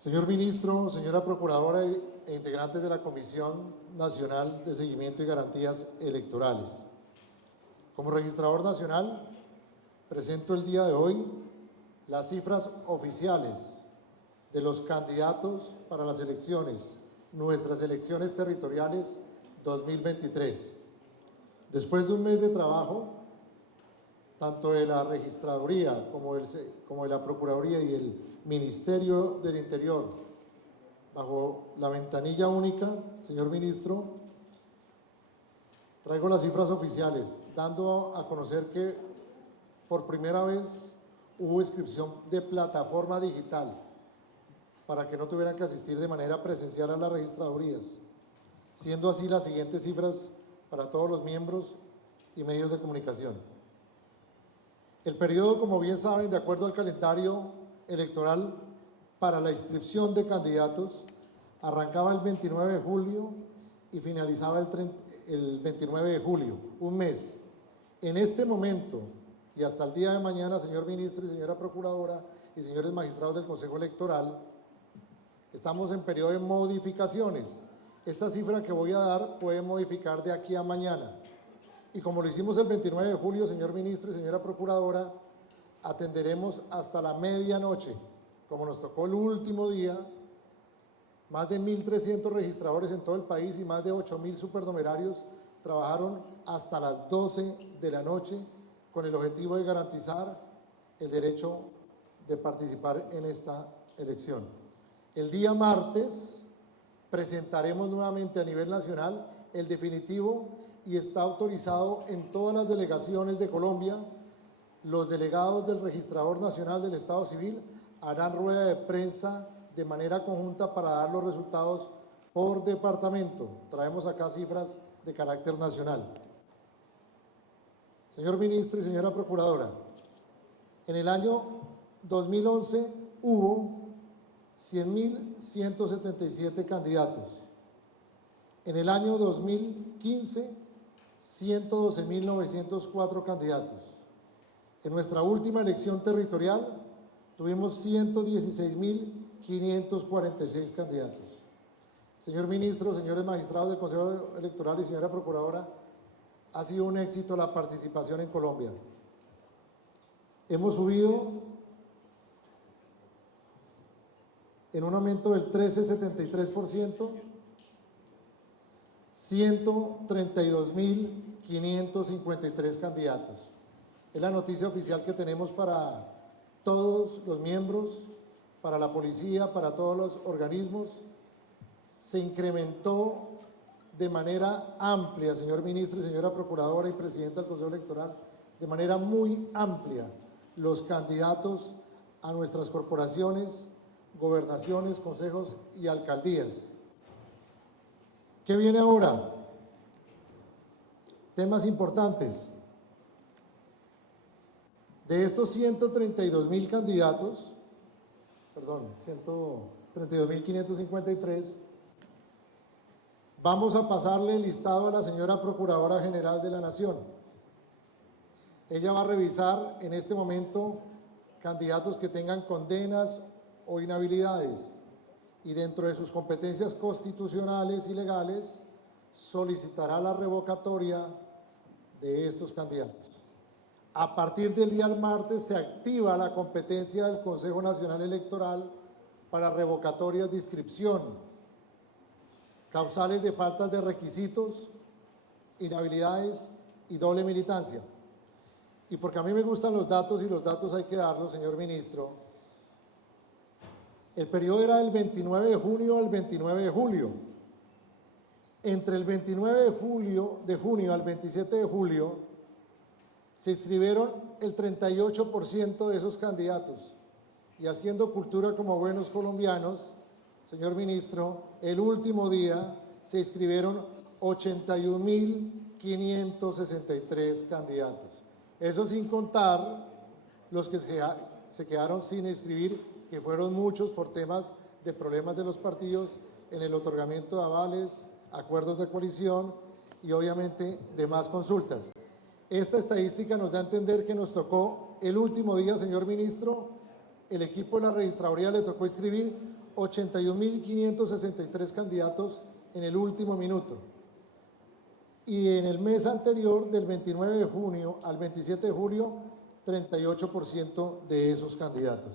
Señor Ministro, señora Procuradora e integrantes de la Comisión Nacional de Seguimiento y Garantías Electorales. Como registrador nacional, presento el día de hoy las cifras oficiales de los candidatos para las elecciones, nuestras elecciones territoriales 2023. Después de un mes de trabajo, tanto de la Registraduría como de la Procuraduría y el Ministerio del Interior, bajo la ventanilla única, señor Ministro, traigo las cifras oficiales, dando a conocer que por primera vez hubo inscripción de plataforma digital para que no tuvieran que asistir de manera presencial a las registradurías, siendo así las siguientes cifras para todos los miembros y medios de comunicación. El periodo, como bien saben, de acuerdo al calendario electoral para la inscripción de candidatos, arrancaba el 29 de julio y finalizaba el 29 de julio, un mes. En este momento y hasta el día de mañana, señor Ministro y señora Procuradora y señores magistrados del Consejo Electoral, estamos en periodo de modificaciones. Esta cifra que voy a dar puede modificar de aquí a mañana. Y como lo hicimos el 29 de julio, señor Ministro y señora Procuradora, atenderemos hasta la medianoche, como nos tocó el último día, más de 1.300 registradores en todo el país y más de 8.000 supernumerarios trabajaron hasta las 12 de la noche con el objetivo de garantizar el derecho de participar en esta elección. El día martes presentaremos nuevamente a nivel nacional el definitivo y está autorizado en todas las delegaciones de Colombia. Los delegados del Registrador Nacional del Estado Civil harán rueda de prensa de manera conjunta para dar los resultados por departamento. Traemos acá cifras de carácter nacional. Señor Ministro y señora Procuradora, en el año 2011 hubo 100.177 candidatos. En el año 2015, 112.904 candidatos. En nuestra última elección territorial tuvimos 116.546 candidatos. Señor Ministro, señores magistrados del Consejo Electoral y señora Procuradora, ha sido un éxito la participación en Colombia. Hemos subido en un aumento del 13,73%, 132.553 candidatos. Es la noticia oficial que tenemos para todos los miembros, para la policía, para todos los organismos. Se incrementó de manera amplia, señor Ministro y señora Procuradora y Presidenta del Consejo Electoral, de manera muy amplia los candidatos a nuestras corporaciones, gobernaciones, consejos y alcaldías. ¿Qué viene ahora? Temas importantes. De estos 132.000 candidatos, 132.553, vamos a pasarle el listado a la señora Procuradora General de la Nación. Ella va a revisar en este momento candidatos que tengan condenas o inhabilidades y dentro de sus competencias constitucionales y legales solicitará la revocatoria de estos candidatos. A partir del día martes se activa la competencia del Consejo Nacional Electoral para revocatorias de inscripción, causales de faltas de requisitos, inhabilidades y doble militancia. Y porque a mí me gustan los datos y los datos hay que darlos, señor Ministro, el periodo era del 29 de junio al 29 de julio. Entre el 29 de junio al 27 de julio se inscribieron el 38% de esos candidatos. Y haciendo cultura como buenos colombianos, señor Ministro, el último día se inscribieron 81.563 candidatos. Eso sin contar los que se quedaron sin inscribir, que fueron muchos por temas de problemas de los partidos en el otorgamiento de avales, acuerdos de coalición y obviamente demás consultas. Esta estadística nos da a entender que nos tocó el último día, señor Ministro, el equipo de la registraduría le tocó inscribir 81.563 candidatos en el último minuto. Y en el mes anterior, del 29 de junio al 27 de julio, 38% de esos candidatos.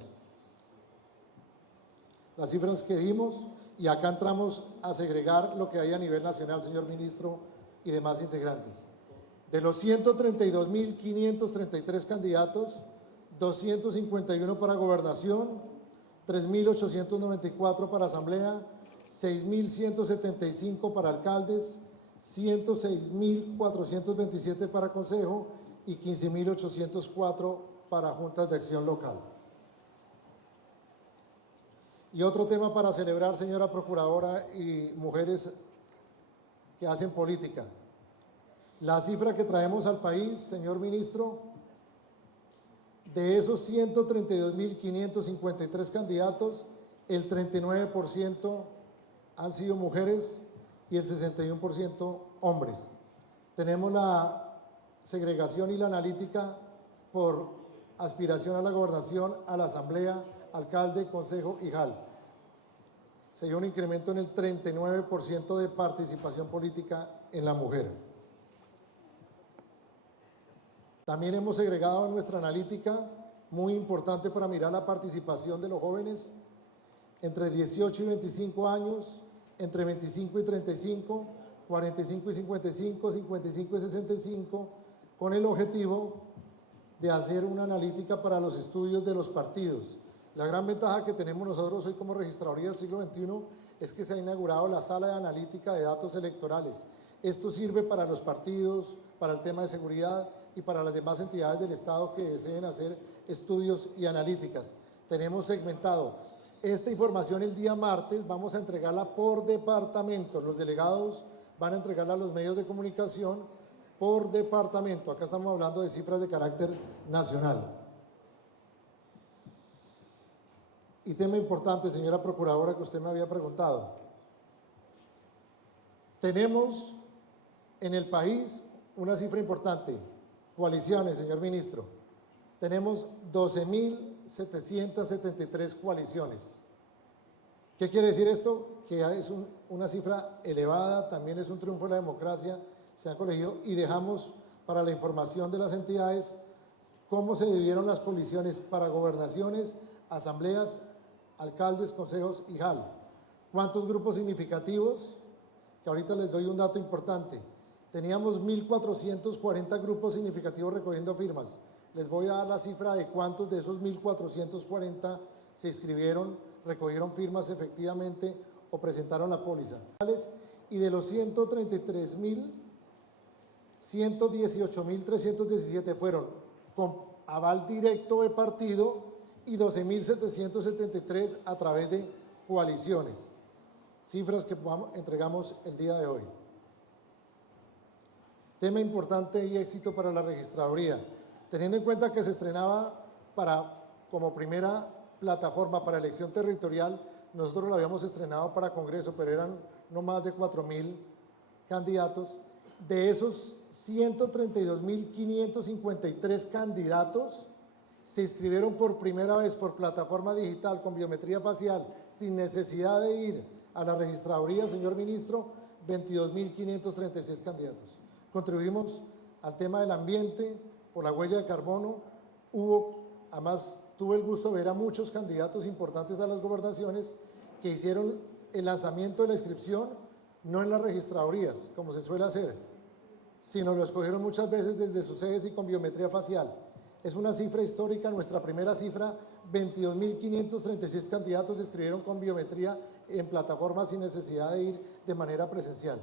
Las cifras que dimos, y acá entramos a segregar lo que hay a nivel nacional, señor ministro, y demás integrantes. De los 132.533 candidatos, 251 para gobernación, 3.894 para asamblea, 6.175 para alcaldes, 106.427 para consejo y 15.804 para juntas de acción local. Y otro tema para celebrar, señora procuradora y mujeres que hacen política. La cifra que traemos al país, señor ministro, de esos 132.553 candidatos, el 39% han sido mujeres y el 61% hombres. Tenemos la segregación y la analítica por aspiración a la gobernación, a la asamblea, alcalde, consejo y JAL. Se dio un incremento en el 39% de participación política en la mujer. También hemos segregado en nuestra analítica, muy importante para mirar la participación de los jóvenes, entre 18 y 25 años, entre 25 y 35, 45 y 55, 55 y 65, con el objetivo de hacer una analítica para los estudios de los partidos. La gran ventaja que tenemos nosotros hoy como Registraduría del siglo XXI es que se ha inaugurado la sala de analítica de datos electorales. Esto sirve para los partidos, para el tema de seguridad y para las demás entidades del Estado que deseen hacer estudios y analíticas. Tenemos segmentado esta información el día martes, vamos a entregarla por departamento. Los delegados van a entregarla a los medios de comunicación por departamento. Acá estamos hablando de cifras de carácter nacional. Y tema importante, señora procuradora, que usted me había preguntado. Tenemos en el país una cifra importante, coaliciones, señor ministro. Tenemos 12.773 coaliciones. ¿Qué quiere decir esto? Que es una cifra elevada, también es un triunfo de la democracia, se han corregido y dejamos para la información de las entidades cómo se dividieron las coaliciones para gobernaciones, asambleas, alcaldes, consejos y JAL. ¿Cuántos grupos significativos? Que ahorita les doy un dato importante. Teníamos 1.440 grupos significativos recogiendo firmas. Les voy a dar la cifra de cuántos de esos 1.440 se inscribieron, recogieron firmas efectivamente o presentaron la póliza. Y de los 133.000, 118.317 fueron con aval directo de partido y 12.773 a través de coaliciones. Cifras que entregamos el día de hoy. Tema importante y éxito para la registraduría. Teniendo en cuenta que se estrenaba como primera plataforma para elección territorial, nosotros lo habíamos estrenado para Congreso, pero eran no más de 4.000 candidatos. De esos 132.553 candidatos, se inscribieron por primera vez por plataforma digital con biometría facial, sin necesidad de ir a la registraduría, señor ministro, 22.536 candidatos. Contribuimos al tema del ambiente por la huella de carbono. Además, tuve el gusto de ver a muchos candidatos importantes a las gobernaciones que hicieron el lanzamiento de la inscripción no en las registradurías, como se suele hacer, sino lo escogieron muchas veces desde sus sedes y con biometría facial. Es una cifra histórica, nuestra primera cifra, 22.536 candidatos se inscribieron con biometría en plataformas sin necesidad de ir de manera presencial.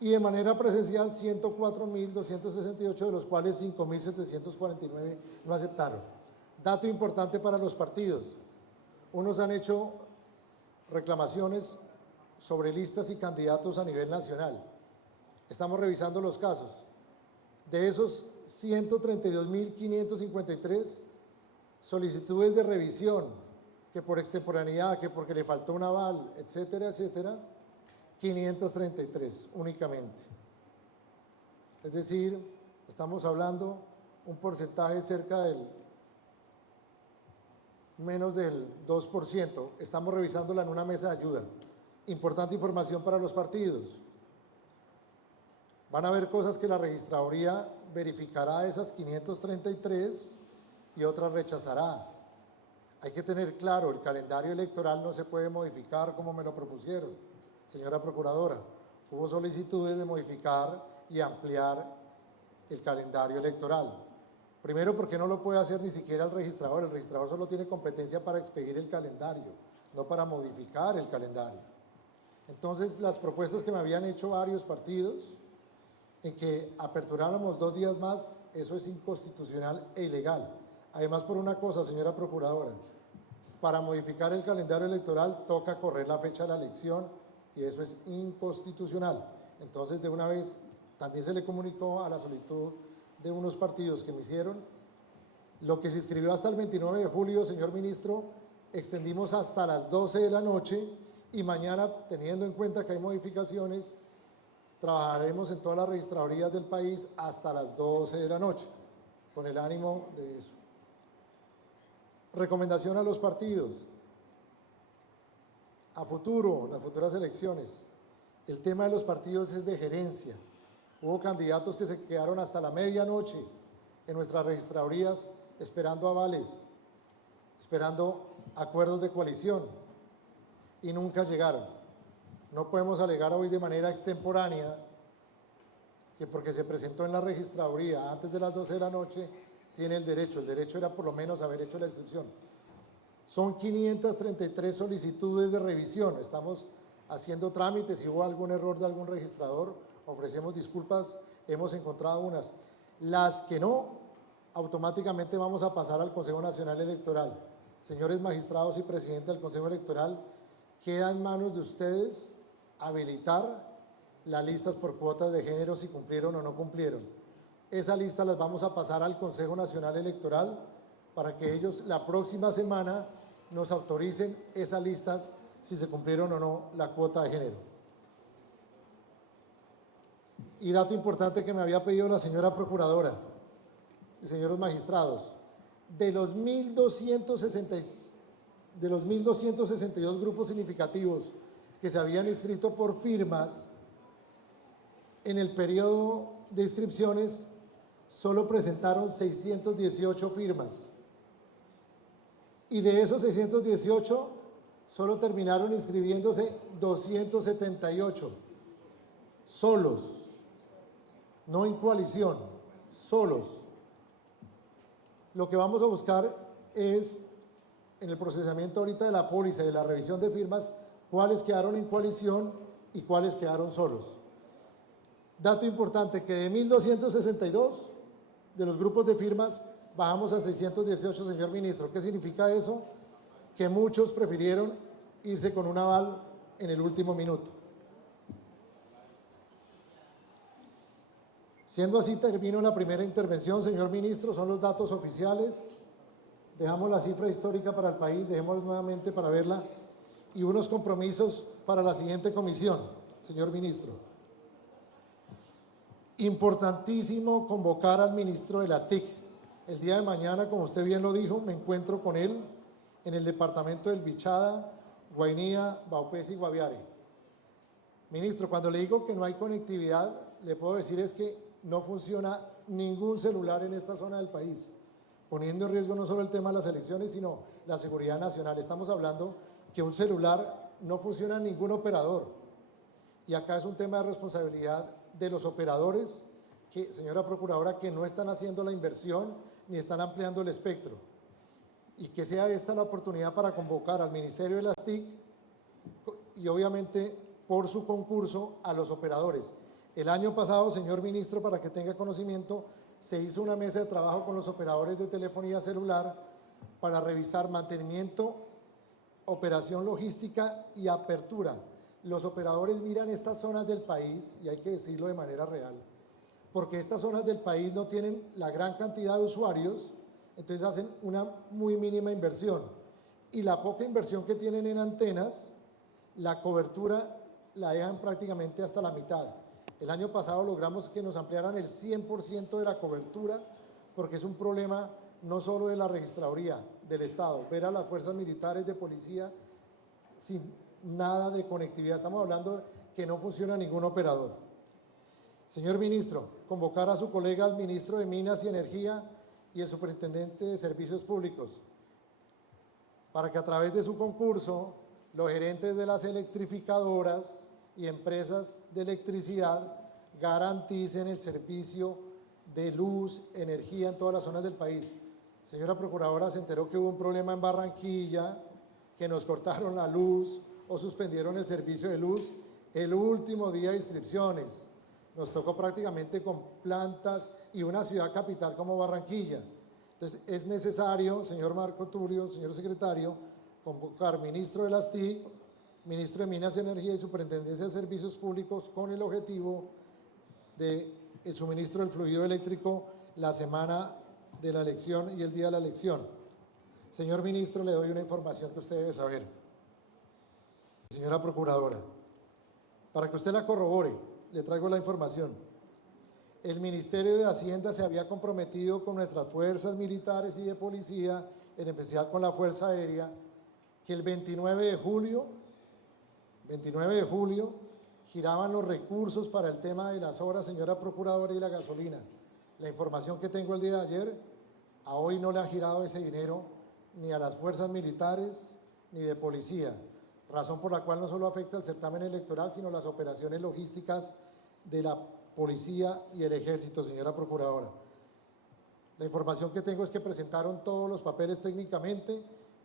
Y de manera presencial, 104.268, de los cuales 5.749 no aceptaron. Dato importante para los partidos. Unos han hecho reclamaciones sobre listas y candidatos a nivel nacional. Estamos revisando los casos. De esos 132.553 solicitudes de revisión, que por extemporaneidad, que porque le faltó un aval, etcétera, etcétera, 533 únicamente. Es decir, estamos hablando un porcentaje cerca del menos del 2%. Estamos revisándola en una mesa de ayuda. Importante información para los partidos. Van a haber cosas que la registraduría verificará, esas 533, y otras rechazará. Hay que tener claro, el calendario electoral no se puede modificar como me lo propusieron, señora Procuradora. Hubo solicitudes de modificar y ampliar el calendario electoral. Primero, porque no lo puede hacer ni siquiera el registrador solo tiene competencia para expedir el calendario, no para modificar el calendario. Entonces, las propuestas que me habían hecho varios partidos, en que aperturáramos 2 días más, eso es inconstitucional e ilegal. Además, por una cosa, señora Procuradora, para modificar el calendario electoral toca correr la fecha de la elección y eso es inconstitucional. Entonces, de una vez, también se le comunicó a la solicitud de unos partidos que me hicieron, lo que se inscribió hasta el 29 de julio, señor ministro, extendimos hasta las 12 de la noche y mañana, teniendo en cuenta que hay modificaciones, trabajaremos en todas las registradurías del país hasta las 12 de la noche, con el ánimo de eso. Recomendación a los partidos. A futuro, las futuras elecciones, el tema de los partidos es de gerencia. Hubo candidatos que se quedaron hasta la medianoche en nuestras registradurías esperando avales, esperando acuerdos de coalición y nunca llegaron. No podemos alegar hoy de manera extemporánea que porque se presentó en la registraduría antes de las 12 de la noche tiene el derecho era por lo menos haber hecho la inscripción. Son 533 solicitudes de revisión, estamos haciendo trámites, si hubo algún error de algún registrador, ofrecemos disculpas, hemos encontrado unas. Las que no, automáticamente vamos a pasar al Consejo Nacional Electoral. Señores magistrados y presidente del Consejo Electoral, queda en manos de ustedes habilitar las listas por cuotas de género si cumplieron o no cumplieron. Esa lista las vamos a pasar al Consejo Nacional Electoral para que ellos la próxima semana nos autoricen esas listas si se cumplieron o no la cuota de género. Y dato importante que me había pedido la señora Procuradora y señores magistrados, de los 1.262 grupos significativos que se habían inscrito por firmas, en el periodo de inscripciones solo presentaron 618 firmas. Y de esos 618, solo terminaron inscribiéndose 278, solos, no en coalición, solos. Lo que vamos a buscar es, en el procesamiento ahorita de la póliza y de la revisión de firmas, cuáles quedaron en coalición y cuáles quedaron solos. Dato importante, que de 1.262 de los grupos de firmas bajamos a 618, señor ministro. ¿Qué significa eso? Que muchos prefirieron irse con un aval en el último minuto. Siendo así, termino la primera intervención, señor ministro, son los datos oficiales. Dejamos la cifra histórica para el país, dejémosla nuevamente para verla, y unos compromisos para la siguiente comisión, señor ministro. Importantísimo convocar al ministro de las TIC. El día de mañana, como usted bien lo dijo, me encuentro con él en el departamento del Bichada, Guainía, Baupés y Guaviare. Ministro, cuando le digo que no hay conectividad, le puedo decir es que no funciona ningún celular en esta zona del país, poniendo en riesgo no solo el tema de las elecciones, sino la seguridad nacional. Estamos hablando que un celular no funciona en ningún operador. Y acá es un tema de responsabilidad de los operadores, que, señora Procuradora, que no están haciendo la inversión ni están ampliando el espectro. Y que sea esta la oportunidad para convocar al Ministerio de las TIC y obviamente por su concurso a los operadores. El año pasado, señor ministro, para que tenga conocimiento, se hizo una mesa de trabajo con los operadores de telefonía celular para revisar mantenimiento, operación logística y apertura. Los operadores miran estas zonas del país, y hay que decirlo de manera real, porque estas zonas del país no tienen la gran cantidad de usuarios, entonces hacen una muy mínima inversión. Y la poca inversión que tienen en antenas, la cobertura la dejan prácticamente hasta la mitad. El año pasado logramos que nos ampliaran el 100% de la cobertura, porque es un problema no solo de la registraduría, del Estado, ver a las fuerzas militares de policía sin nada de conectividad. Estamos hablando que no funciona ningún operador. Señor ministro, convocar a su colega, el ministro de Minas y Energía y el superintendente de Servicios Públicos, para que a través de su concurso, los gerentes de las electrificadoras y empresas de electricidad garanticen el servicio de luz, energía en todas las zonas del país. Señora Procuradora, se enteró que hubo un problema en Barranquilla, que nos cortaron la luz o suspendieron el servicio de luz el último día de inscripciones. Nos tocó prácticamente con plantas y una ciudad capital como Barranquilla. Entonces, es necesario, señor Marco Tulio, señor secretario, convocar ministro de las TIC, ministro de Minas y Energía y Superintendencia de Servicios Públicos con el objetivo de el suministro del fluido eléctrico la semana de la elección y el día de la elección. Señor ministro, le doy una información que usted debe saber. Señora Procuradora, para que usted la corrobore, le traigo la información. El Ministerio de Hacienda se había comprometido con nuestras fuerzas militares y de policía, en especial con la Fuerza Aérea, que el 29 de julio, giraban los recursos para el tema de las obras, señora Procuradora, y la gasolina. La información que tengo el día de ayer, a hoy no le han girado ese dinero ni a las fuerzas militares ni de policía, razón por la cual no solo afecta el certamen electoral, sino las operaciones logísticas de la policía y el ejército, señora Procuradora. La información que tengo es que presentaron todos los papeles técnicamente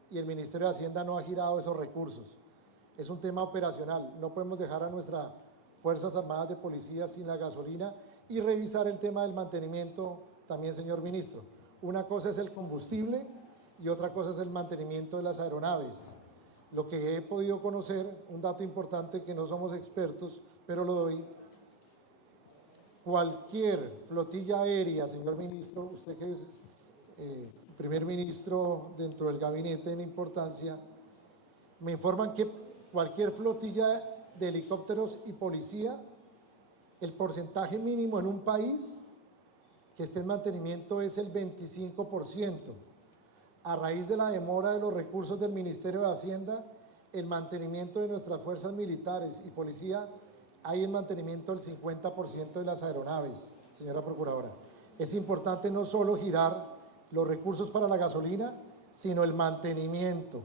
y el Ministerio de Hacienda no ha girado esos recursos. Es un tema operacional, no podemos dejar a nuestras Fuerzas Armadas de Policía sin la gasolina y revisar el tema del mantenimiento también, señor ministro. Una cosa es el combustible y otra cosa es el mantenimiento de las aeronaves. Lo que he podido conocer, un dato importante que no somos expertos, pero lo doy, cualquier flotilla aérea, señor ministro, usted que es primer ministro dentro del gabinete en importancia, me informan que cualquier flotilla de helicópteros y policía, el porcentaje mínimo en un país que esté en mantenimiento es el 25%. A raíz de la demora de los recursos del Ministerio de Hacienda, el mantenimiento de nuestras fuerzas militares y policía, hay en mantenimiento el 50% de las aeronaves, señora Procuradora. Es importante no solo girar los recursos para la gasolina, sino el mantenimiento,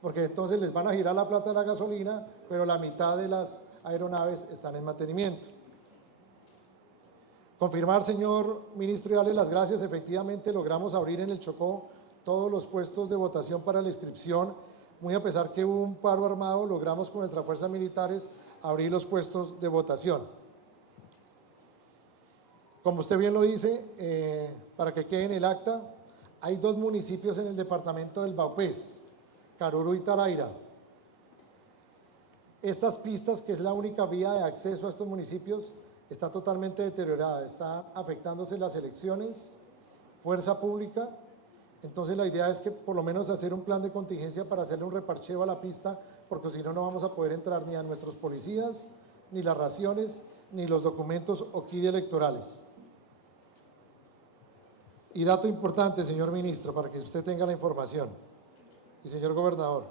porque entonces les van a girar la plata de la gasolina, pero la mitad de las aeronaves están en mantenimiento. Confirmar, señor ministro, y darle las gracias, efectivamente logramos abrir en el Chocó todos los puestos de votación para la inscripción, muy a pesar que hubo un paro armado, logramos con nuestras fuerzas militares abrir los puestos de votación. Como usted bien lo dice, para que quede en el acta, hay 2 municipios en el departamento del Vaupés, Caruru y Taraira. Estas pistas, que es la única vía de acceso a estos municipios, está totalmente deteriorada, está afectándose las elecciones, fuerza pública. Entonces la idea es que por lo menos hacer un plan de contingencia para hacerle un reparcheo a la pista, porque si no, no vamos a poder entrar ni a nuestros policías, ni las raciones, ni los documentos o KID electorales. Y dato importante, señor ministro, para que usted tenga la información, y señor gobernador,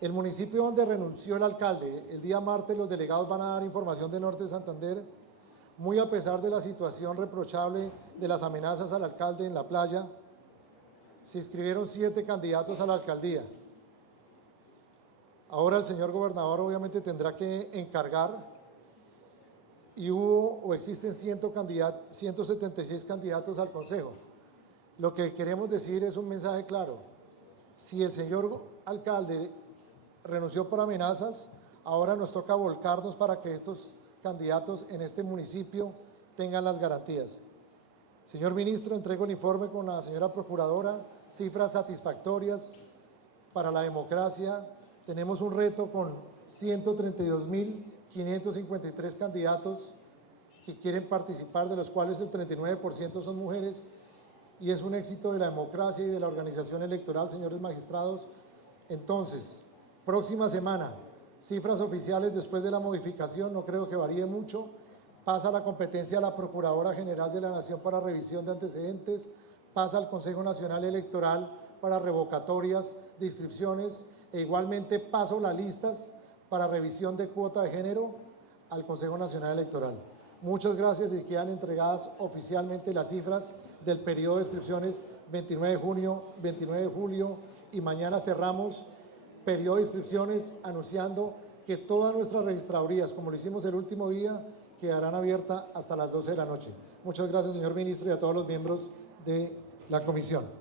el municipio donde renunció el alcalde, el día martes los delegados van a dar información de Norte de Santander, muy a pesar de la situación reprochable de las amenazas al alcalde en la playa, se inscribieron 7 candidatos a la alcaldía. Ahora el señor gobernador obviamente tendrá que encargar, y hubo o existen 176 candidatos al consejo. Lo que queremos decir es un mensaje claro: si el señor alcalde renunció por amenazas, ahora nos toca volcarnos para que estos candidatos en este municipio tengan las garantías. Señor ministro, entrego el informe con la señora procuradora, cifras satisfactorias para la democracia. Tenemos un reto con 132.553 candidatos que quieren participar, de los cuales el 39% son mujeres, y es un éxito de la democracia y de la organización electoral, señores magistrados. Entonces, próxima semana, cifras oficiales después de la modificación, no creo que varíe mucho. Pasa la competencia a la Procuradora General de la Nación para revisión de antecedentes, pasa al Consejo Nacional Electoral para revocatorias de inscripciones e igualmente paso las listas para revisión de cuota de género al Consejo Nacional Electoral. Muchas gracias y quedan entregadas oficialmente las cifras del periodo de inscripciones 29 de junio, 29 de julio y mañana cerramos periodo de inscripciones anunciando que todas nuestras registradurías, como lo hicimos el último día, quedarán abiertas hasta las 12 de la noche. Muchas gracias, señor ministro, y a todos los miembros de la comisión.